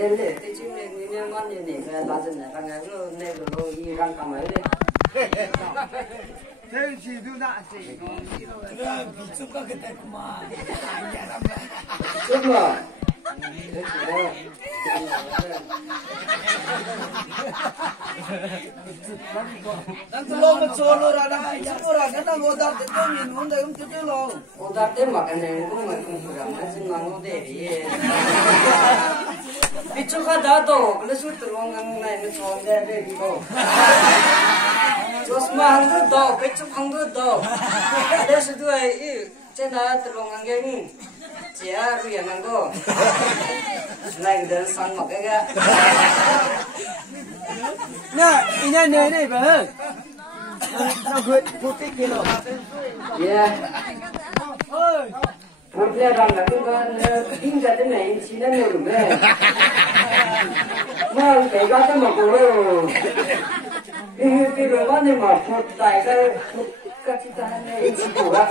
nên để cái chim này nên ngon như này là dân này đang ngày rồi này rồi đi đang cầm ấy đấy thế chỉ đưa ra gì bị chụp cái tay mà chúc rồi đang tu lo mà cholo ra đây cholo ra cái nào đó thì tôi nhìn muốn đây không chịu lo ô ta tên mà cái này cũng mà không phải làm cái gì mà nó để đi bị chúc cả đã đâu cái số tiền ngang này nó chọn ra đây đi đâu Josma hàng đó cái chúc hàng đó đây sẽ đuổi trên đó tiền ngang cái chị à rồi ngang đó này đến sang mặc cái nè nhà này vợ sao gửi phụ tích kia rồi yeah ơi phụ tích rằng là cái in ra cái này chỉ là nhiều đúng đấy mà cái cái mà cô rồi cái đồ này mà phụ tại cái chị ta này chỉ của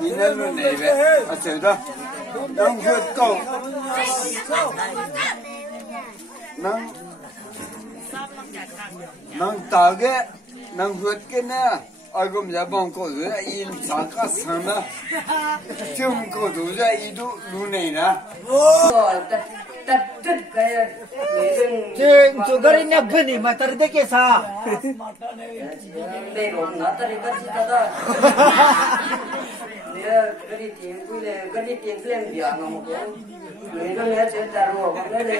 이날 내래 아세다 난 그거 난 따게 난 그렇게네 아이고 야방 거를 이 잠깐 사나 좀 거도자 이도 눈에나 जो गरिने पनि मात्र देखे छ बेरो न तरीका चिता दा ये गरी तीन प्लेन बिया न मको ये तो ले से तारो ले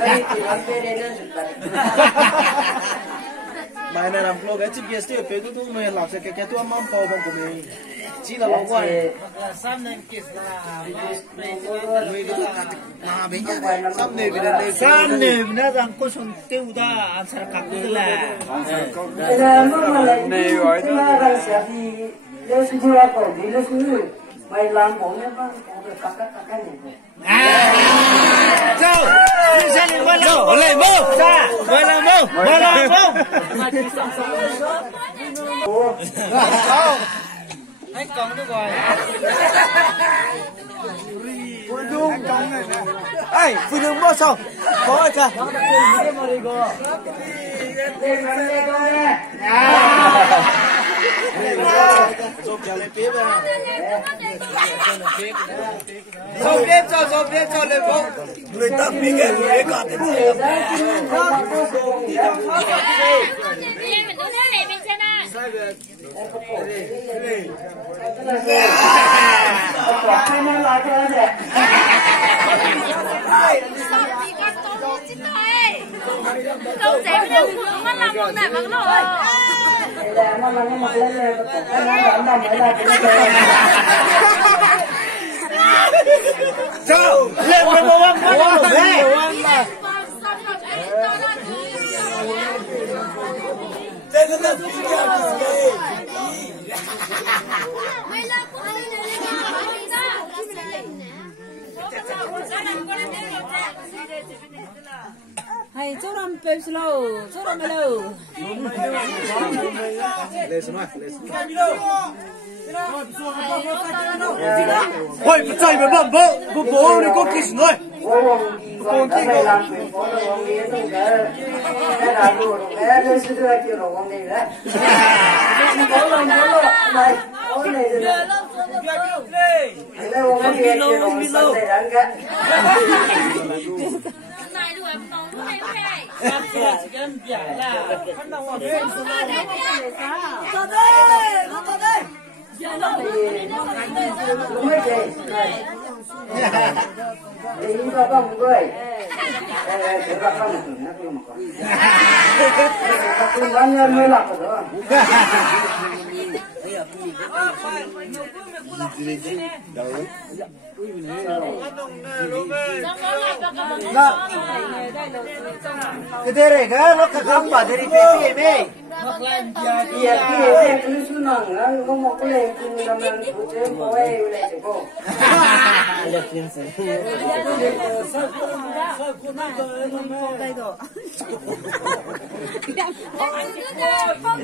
गरी तीन पेरे न जुता Mai này làm vlog cái chip yes thì tôi mới làm cái tôi mang bao bằng của mình chỉ là lâu quá sam này kiss là sam này bây giờ sam này nó rằng có son tiêu da ăn sao cắt được là này rồi đó là sẽ đi nếu như là có đi là cứ mày làm bộ nhá con được cắt cái này Châu, đi xe đi qua đâu? Lấy mông, ra, qua làm mông, qua làm mông. Anh còng được rồi. phụ đúng trong này nè Ê, phụ nữ mua xong, có chưa? Giúp cho lên bếp à. Giúp bếp cho lên bông. Người ta bị cái người cả cái gì. Đâu dễ đâu nó làm một này mà nó rồi. Sao? Lên với bố ăn bố ăn Thế nó là gì hay chỗ làm bếp lâu chỗ làm lâu Ôi, mà chạy mà bố đi có kìa rồi con cái này làm cái phố nó không biết đâu cái là đồ cái nó sẽ đưa cho nó không đi đấy bố này bố này rồi đây không biết cho nó sao để ăn cái này đuổi nó này này đúng đấy chị đi vào con người chúng ta không nó kêu mà con không bao nhiêu mới làm được đó cái thế này cái nó không bảo thế đi thế này iya kia cứ sunang không một cái này cũng làm nên phụ chế có ai lại chứ cô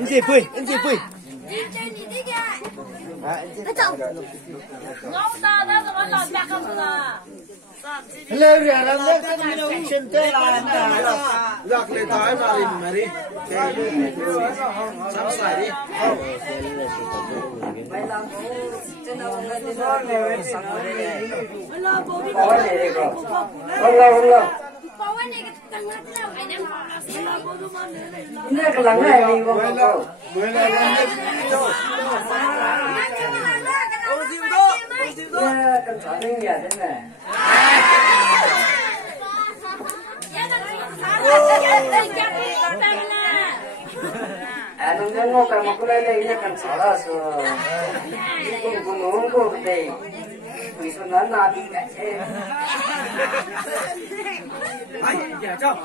chị Pui, anh chị Pui. Hello, rồi làm đấy, cái chuyện tê là giặc lên thái mà đi, sắm sải đi. Ini kelang này đi con đâu? Cần trả tiền nhà thế này. Nông dân ngô cần một cái này nhá cần trả ra rồi. Cũng nấu cũng đây. Vì sao nó là đi cả thế?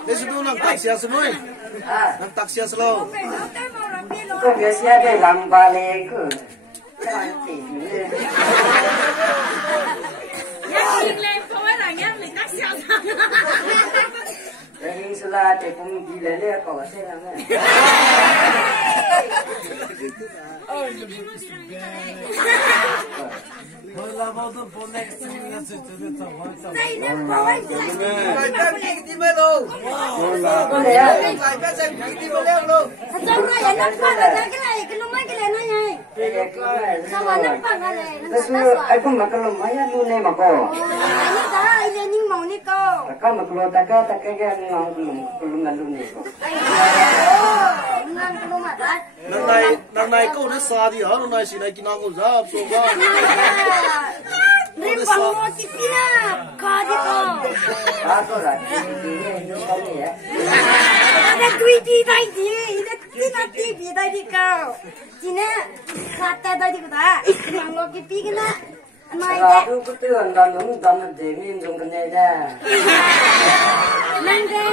Đây là nông taxi à rồi. Nông taxi à rồi. Công việc xe đây làm ba lê cứ. Ini sudah tepung gila dia kau saya nama. Aku makan lumayan lu nih mako. Kau makan tak kan belum lalu nih. Nang này câu nó xa đi hả? Nang này xí này kia nào cũng ra, số ba. Nên bằng một tí tí na, có đi không? Có là nó có gì vậy? Ada duit di tay di, ada TV tay di kau. Cina, kata tay di kita, bằng một tí cái na. Aku ketuan dan demi dong kena dah. Nangga,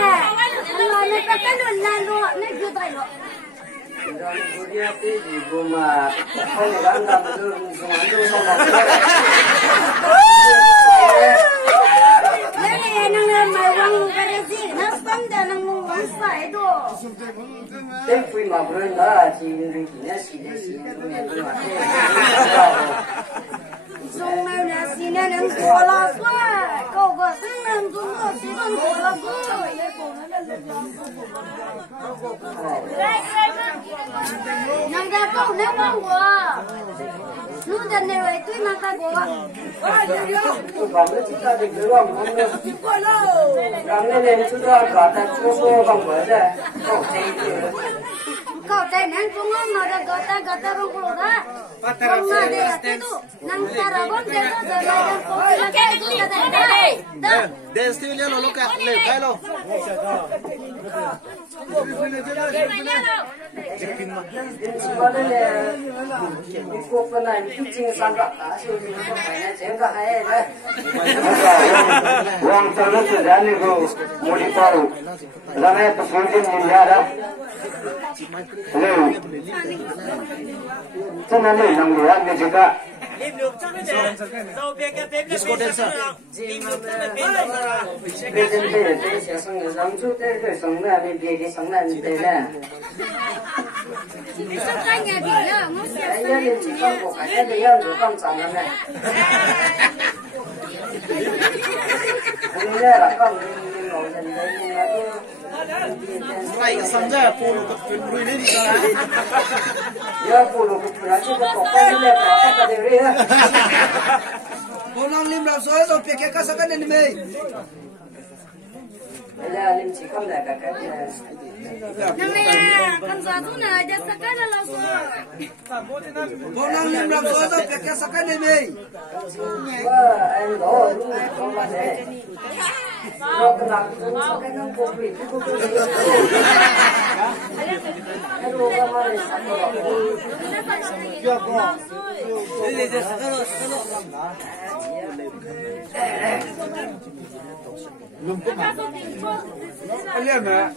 kalau nak pakai lalu, nak jual lo. Dan dia pergi rumah, kau ni kan dah betul semua tu sama. Nangga, nangga mawang kerja, nasam dah nanggu wangsa itu. Tapi mabrur lah, sini sini tu mati. Sung nào là xin nên em của là quá, cậu có xin nên chúng tôi xin con của là quá. Nàng ra cậu nếu mong của, lúc dân này vậy tuy mang ta của. Tu còn nữa chúng ta định được không? Càng lên chúng ta cả ta số không mở ra, cậu thấy chưa? Cậu thấy nàng chúng nó đã gata không có đó. Không mà để itu nang tarabon dia tu dalam kopi lagi tu ada. Dance tu dia lo ka le kai lo. Sebenarnya ni kau pernah kucing sangka asal ni kau pernah cengkak ayah dah. Orang terus jadi kau mudi tahu. Ramai pesugihan ni ada. Leu. Sana ni nang dia ni juga. Disco dancer. Present dia tu siasang zaman tu tu sangna ni dia sangna ni dia lah. Sukanya dia, mesti. Ayah ni cakap kau ayah dia yang tu kan sana ni. Ini lah kan ni mau jadi ni aku. Rai ka samja polo ka pui ni ka. Ya polo ku berarti kau kau ni lah kau ada dia. Pulang lim ram soal so peke ka sakan ni me. Ayah lim cakap lah kakak dia. Namanya kan satu na ada sekali langsung. Pulang lim ram soal so peke sakan ni me. Wah, endo lu kau mana? Kau kenal tu sakan yang kau beli tu kau beli. Aduh, kau mana satu? Ya ko. Ini dia sakalo. Elemen,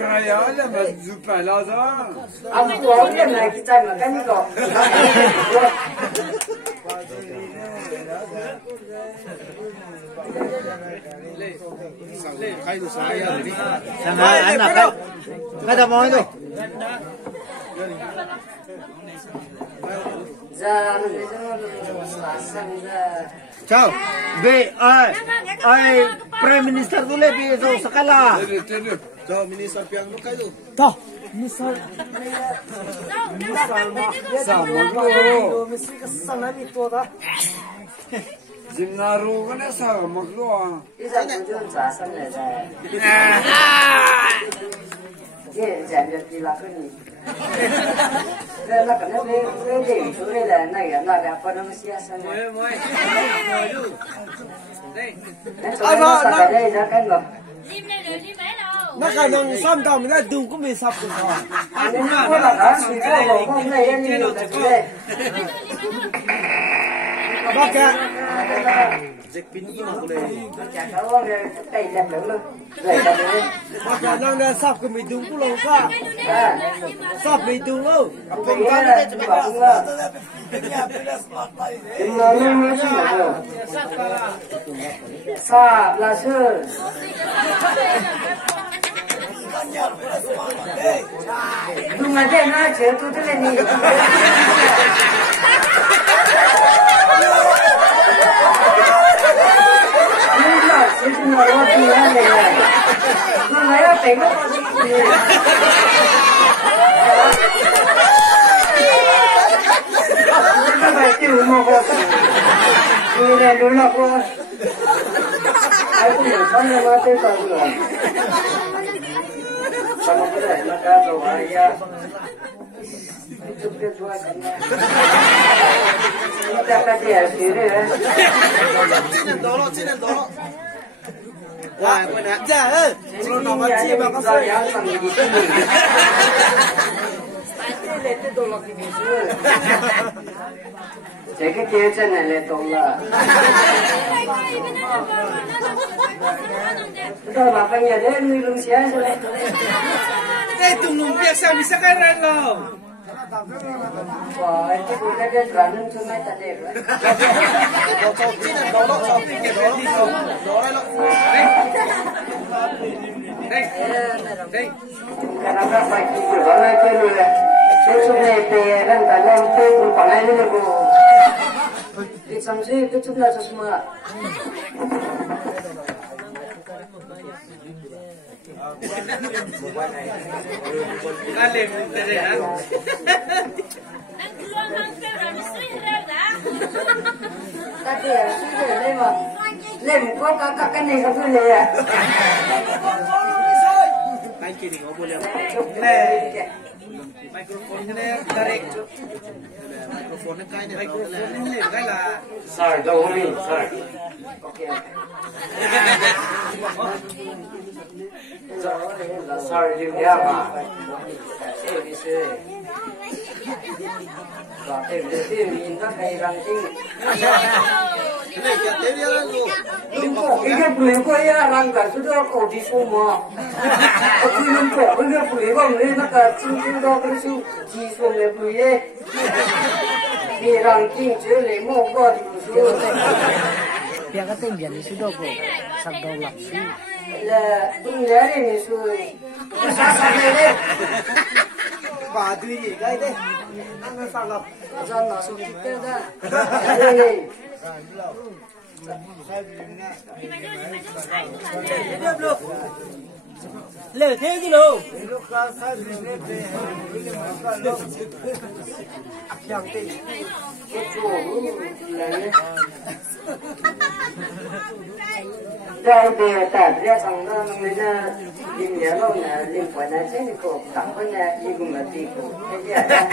raya, elemen, zupan lazım. Aku awak ni kita makan ni kau. khai được sai à đi Sang hai anh nào cái tao nói rồi. Giờ mình sang ra. Chào. Về ai Prime Minister tu lebih so sekala. cho minister piang nó cái rồi Toh, misal Sama ko. mesti kesana itu dah. Jinnaru ka na sa maglo. Bây giờ tôi trả sang này là. Cái giảm được thì là cái gì? Đây là cái điểm số đây là này là con nó sẽ sang này. Đây ra cái ngọc. Nak kadang sam tau mina dung cũng bị sập rồi. Nên có là đó thì có bộ không này anh đi đây. Bác ạ. dịch pin cái nào đây Chả có tay đẹp lắm luôn. Vậy là đấy. Bác ạ năng đã sập cũng bị dung cũng lâu cả. Sập bị dung lâu. Không có là chúng ta cũng là. Chúng nó luôn luôn chỉ là đâu. Sập là sư. Đúng là thế nó chứa tôi thế này. Nhưng mà chứ nó lo thì là này. Nó nói là phải có gì. Nó phải chịu một cái. Người này đúng là cô. Ai cũng hiểu con là nó tên sao rồi. Sama kita nak tahu ayah. Itu kedua kena. Kita kasih sini. Xin anh đó wow quên đã Dạ ơi. Kalau nama dia bakal saya sambil gitu. Jadi dia jangan leton lah. Kita bapaknya dia minum siapa sih? đây tụi nung biết sao mình sẽ cái này rồi Wah, itu bukan dia berani cuma tadi. cho xin anh đó cho tiền cái đó đi không đó đây là đây Kenapa pagi juga lagi dulu ya? Susunya itu kan kalian itu bukan ini bu. Di samsi itu cuma semua. kalian dari ya Tadi ya, sudah lima. Lem kok kakak kan yang satu ya. anh kia thì có bộ liệu Nih. microphone cái này direct microphone cái này microphone này cái là Sorry, don't worry. Sorry. Okay. Sorry, dia apa? Ini sih. Và thêm mình nó hay răng tinh. cái này chặt thế đi luôn Đúng rồi, cái bưởi quay răng cả số đó cổ đi phù mà. Khi nó cổ cái bưởi bằng lên nó cả chung đó cái số chỉ xuống cái bưởi ấy. Vì răng tinh chứ lấy mồ có thì số. Biar kata biar ni sudah ko. Sabda lap. Là tinh nhớ đi mình số. Sao sao đây? Ba tu ye gai deh. Ang sang lap. Sao nó số kia đó. Đây. Le thế chứ đâu. Đây bây giờ ta ra thằng đó mình ra tìm nhớ đâu nè tìm phải là thế cổ tặng con nhà đi cùng là đi cổ cái gì à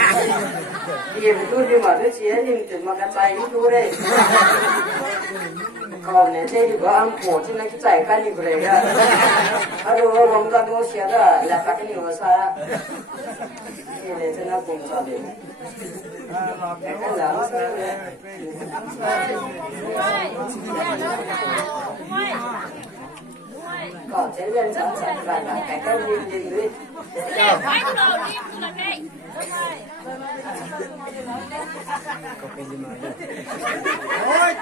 tìm tôi đi mà tôi chia tìm từ mà cái tay tôi đây còn này thế thì có ăn cổ trên cái tay cái gì vậy à alo ông ta nó chia đó là các cái nhiều sao thì để cho nó cùng sao để cái là còn thế nên sẵn sàng là cái liên đi Oi,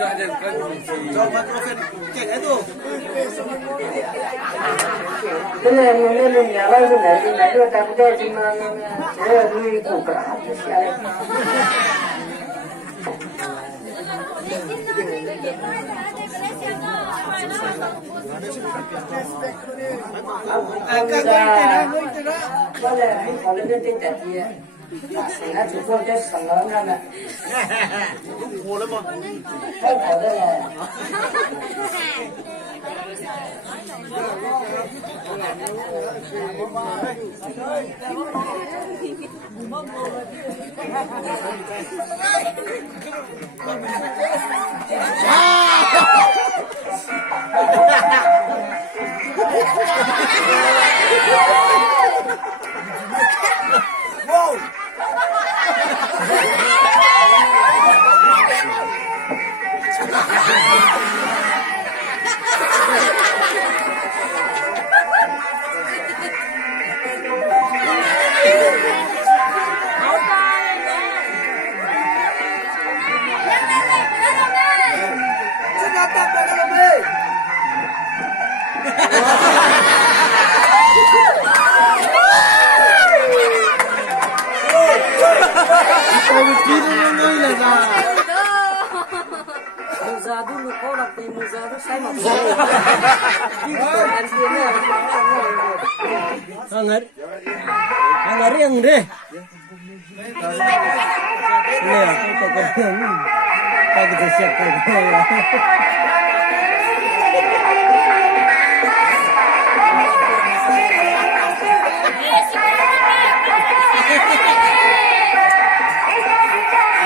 Coba profil cek itu. Cái này mình nhà bao nhiêu này đưa tao cái gì mà chế nuôi củ cà thì sao? Agak gitu dah. Boleh, kalau dia tidak dia, saya cukup dia senang kan? Boleh mah. Kan ada lah. Wow. Ternyata pada lebih. Muzadu lu kau nak pergi muzadu saya mau. Hangat, hangat yang deh. Ini aku pakai ini, pakai siap pakai.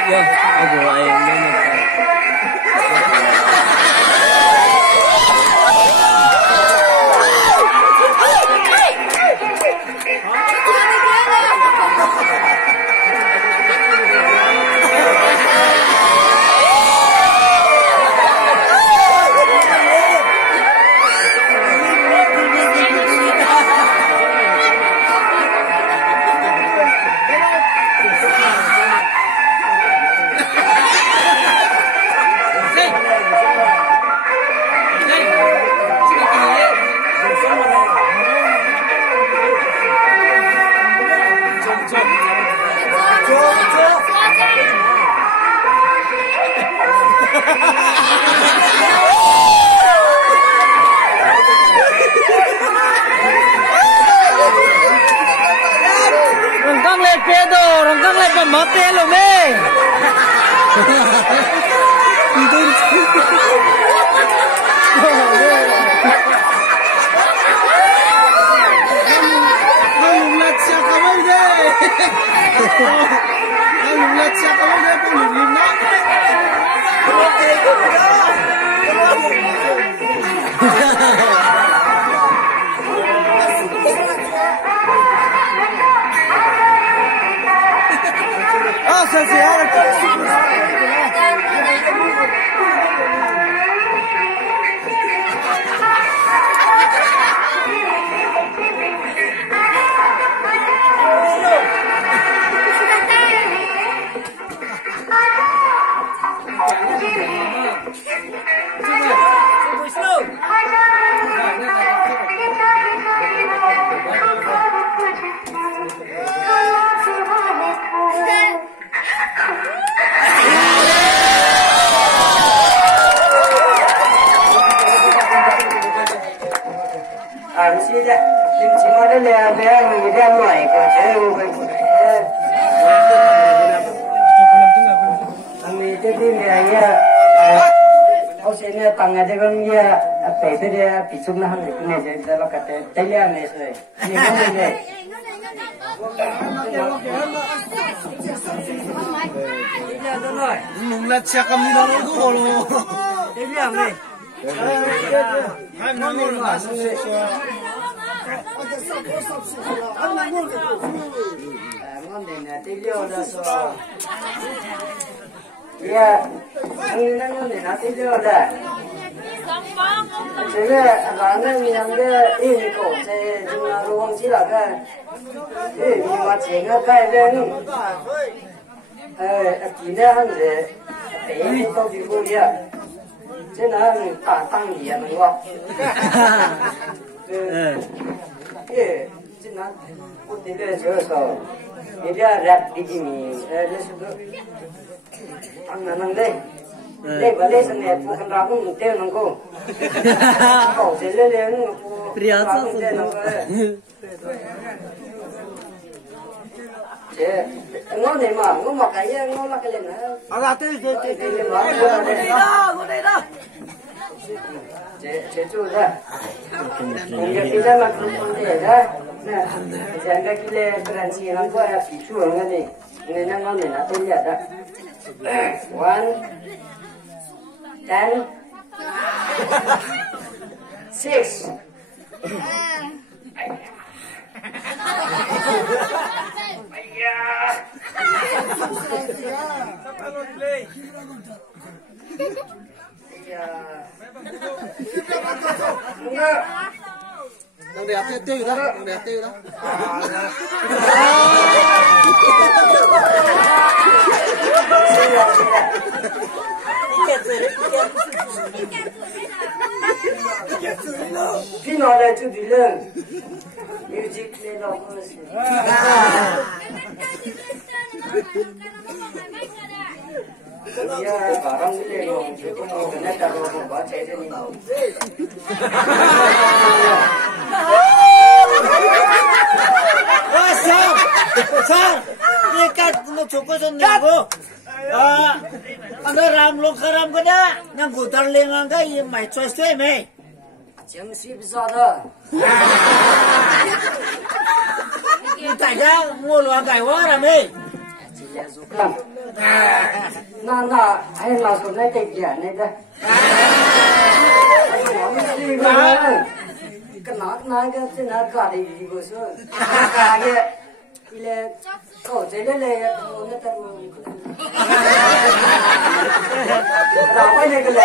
Ya, aku ayam ni. Rongkang lepe tu, rongkang lepe mati lo me. Kamu lihat siapa kamu deh? Kamu lihat siapa kamu deh? Pengirim nak? Ah, saya Anh xin đấy, nhưng chỉ nói đây là bé người đem ngoài của chế người của này. Anh đi đi này nha, ông sẽ nghe tăng cái con nha, phải tới đây bị sung nó hàng này này sẽ là cái tay liền này rồi, nhưng mà này. Nung lihat siapa kamu dah lalu kalau. Tay liền này. Hai nunggu masuk. Ngon này là tay liền đó sao? Yeah, anh đang ngon này là tay liền đó. Thế là mình làm cái in cổ thì chúng ta luôn chỉ là cái nhưng mà chỉ cái lên chỉ là hàng gì để tao đi mua đi 这能当爷们哇？这能我这个时候，人家rap di sini, le sudah tangan nang le, le balik sana bukan ragu mute nangko, kau jadi le nangko, ragu mute nangko. Ngon này mà, ngon mặc cái ngon mặc cái lên hả? À, thế. Ngồi đây đó. Chế chú ra. Ông cái kia mà không để ra. Nè, giờ cái kia cần gì lắm quá phí chú ở ngay này. Người năng ngon này là tôi nhặt đó. 1, 10, 6. Đang đẹp tiêu đó, đang đẹp tiêu đó. Khi nói là chú đi lên, music lên đâu có gì. Iya, barang itu yang itu mau kena taruh bawa cek ni. Sang, ini kan untuk cukup sendiri. Ada ram lo karam kada, nang gutar lengang kai mai choice tu mai. Jamsi besar dah. Kita dah ngulu agai wara mai. Cila suka. Nah, ayah masuk naik kerja ni dah. Mesti kan. Kena ke sini kari di bosor. Kari, ile kau jadi le, kau ni tahu. Apa ni kele?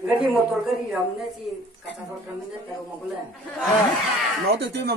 Gadi motor gadi ramne si kata motor ramne tahu mau boleh. Nó từ từ mà.